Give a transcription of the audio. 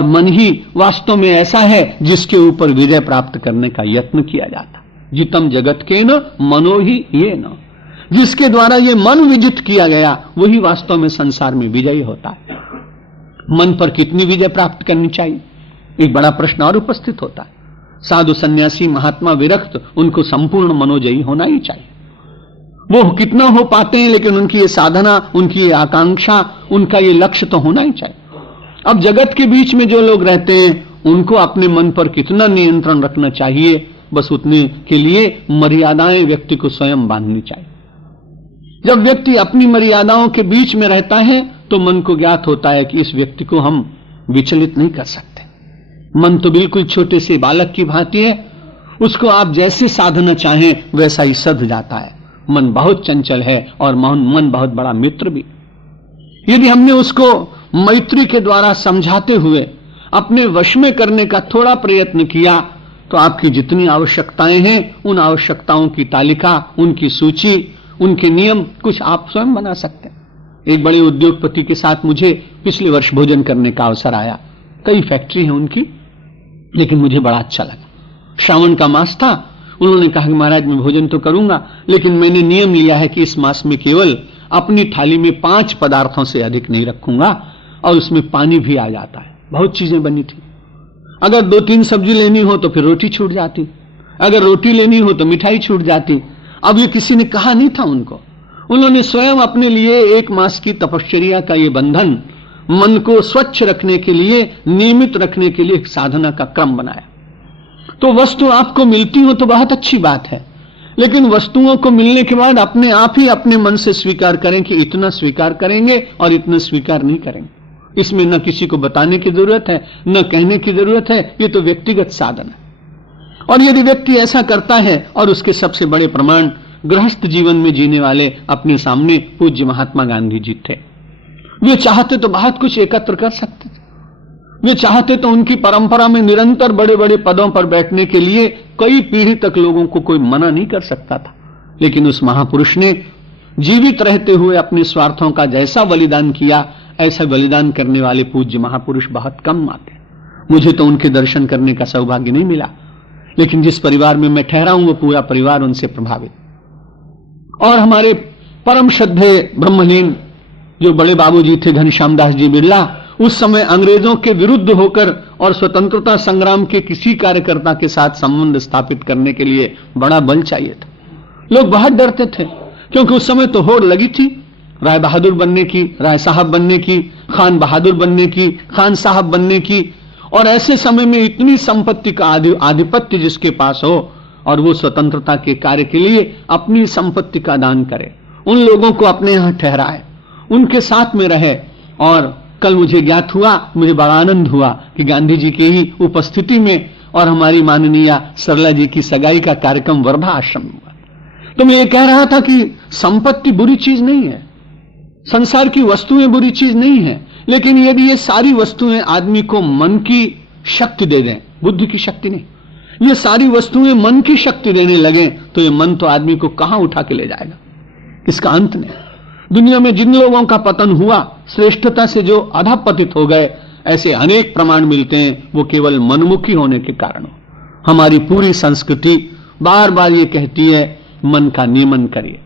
मन ही वास्तव में ऐसा है जिसके ऊपर विजय प्राप्त करने का यत्न किया जाता। जितम जगत के न मनो ही ये न, जिसके द्वारा ये मन विजित किया गया वही वास्तव में संसार में विजयी होता है। मन पर कितनी विजय प्राप्त करनी चाहिए, एक बड़ा प्रश्न और उपस्थित होता है। साधु सन्यासी महात्मा विरक्त, उनको संपूर्ण मनोजयी होना ही चाहिए। वो कितना हो पाते हैं, लेकिन उनकी ये साधना, उनकी ये आकांक्षा, उनका ये लक्ष्य तो होना ही चाहिए। अब जगत के बीच में जो लोग रहते हैं उनको अपने मन पर कितना नियंत्रण रखना चाहिए, बस उतने के लिए मर्यादाएं व्यक्ति को स्वयं बांधनी चाहिए। जब व्यक्ति अपनी मर्यादाओं के बीच में रहता है तो मन को ज्ञात होता है कि इस व्यक्ति को हम विचलित नहीं कर सकते। मन तो बिल्कुल छोटे से बालक की भांति है, उसको आप जैसे साधना चाहें वैसा ही सध जाता है। मन बहुत चंचल है और मन बहुत बड़ा मित्र भी। यदि हमने उसको मैत्री के द्वारा समझाते हुए अपने वश में करने का थोड़ा प्रयत्न किया तो आपकी जितनी आवश्यकताएं हैं उन आवश्यकताओं की तालिका, उनकी सूची, उनके नियम कुछ आप स्वयं बना सकते हैं। एक बड़े उद्योगपति के साथ मुझे पिछले वर्ष भोजन करने का अवसर आया। कई फैक्ट्री है उनकी, लेकिन मुझे बड़ा अच्छा लगा। श्रावण का मास था, उन्होंने कहा कि महाराज मैं भोजन तो करूंगा, लेकिन मैंने नियम लिया है कि इस मास में केवल अपनी थाली में 5 पदार्थों से अधिक नहीं रखूंगा, और उसमें पानी भी आ जाता है। बहुत चीजें बनी थी। अगर 2-3 सब्जी लेनी हो तो फिर रोटी छूट जाती, अगर रोटी लेनी हो तो मिठाई छूट जाती। अब ये किसी ने कहा नहीं था उनको, उन्होंने स्वयं अपने लिए 1 मास की तपश्चर्या का ये बंधन, मन को स्वच्छ रखने के लिए, नियमित रखने के लिए एक साधना का क्रम बनाया। तो वस्तु आपको मिलती हो तो बहुत अच्छी बात है, लेकिन वस्तुओं को मिलने के बाद अपने आप ही अपने मन से स्वीकार करें कि इतना स्वीकार करेंगे और इतना स्वीकार नहीं करेंगे। इसमें न किसी को बताने की जरूरत है, न कहने की जरूरत है, ये तो व्यक्तिगत साधन है। और यदि व्यक्ति ऐसा करता है, और उसके सबसे बड़े प्रमाण गृहस्थ जीवन में जीने वाले अपने सामने पूज्य महात्मा गांधी जी थे। वे चाहते तो बहुत कुछ एकत्र कर सकते थे, वे चाहते तो उनकी परंपरा में निरंतर बड़े बड़े पदों पर बैठने के लिए कई पीढ़ी तक लोगों को कोई मना नहीं कर सकता था। लेकिन उस महापुरुष ने जीवित रहते हुए अपने स्वार्थों का जैसा बलिदान किया, ऐसा बलिदान करने वाले पूज्य महापुरुष बहुत कम आते। मुझे तो उनके दर्शन करने का सौभाग्य नहीं मिला, लेकिन जिस परिवार में मैं ठहरा हूं वो पूरा परिवार उनसे प्रभावित। और हमारे परम श्रद्धेय ब्रह्मलीन जो बड़े बाबूजी थे घनश्याम दास जी बिरला, उस समय अंग्रेजों के विरुद्ध होकर और स्वतंत्रता संग्राम के किसी कार्यकर्ता के साथ संबंध स्थापित करने के लिए बड़ा बल चाहिए था। लोग बहुत डरते थे, क्योंकि उस समय तो होड़ लगी थी राय बहादुर बनने की, राय साहब बनने की, खान बहादुर बनने की, खान साहब बनने की। और ऐसे समय में इतनी संपत्ति का आधिपत्य जिसके पास हो और वो स्वतंत्रता के कार्य के लिए अपनी संपत्ति का दान करे, उन लोगों को अपने यहां ठहराए, उनके साथ में रहे। और कल मुझे ज्ञात हुआ, मुझे बड़ा आनंद हुआ कि गांधी जी की ही उपस्थिति में और हमारी माननीय सरला जी की सगाई का कार्यक्रम वर्धा आश्रम में हुआ। तो मैं ये कह रहा था कि संपत्ति बुरी चीज नहीं है, संसार की वस्तुएं बुरी चीज नहीं है, लेकिन यदि ये सारी वस्तुएं आदमी को मन की शक्ति दे दें, बुद्धि की शक्ति नहीं, ये सारी वस्तुएं मन की शक्ति देने लगे तो ये मन तो आदमी को कहां उठा के ले जाएगा, इसका अंत नहीं। दुनिया में जिन लोगों का पतन हुआ, श्रेष्ठता से जो अधपतित हो गए, ऐसे अनेक प्रमाण मिलते हैं, वो केवल मनमुखी होने के कारण हो। हमारी पूरी संस्कृति बार बार ये कहती है मन का नियमन करिए,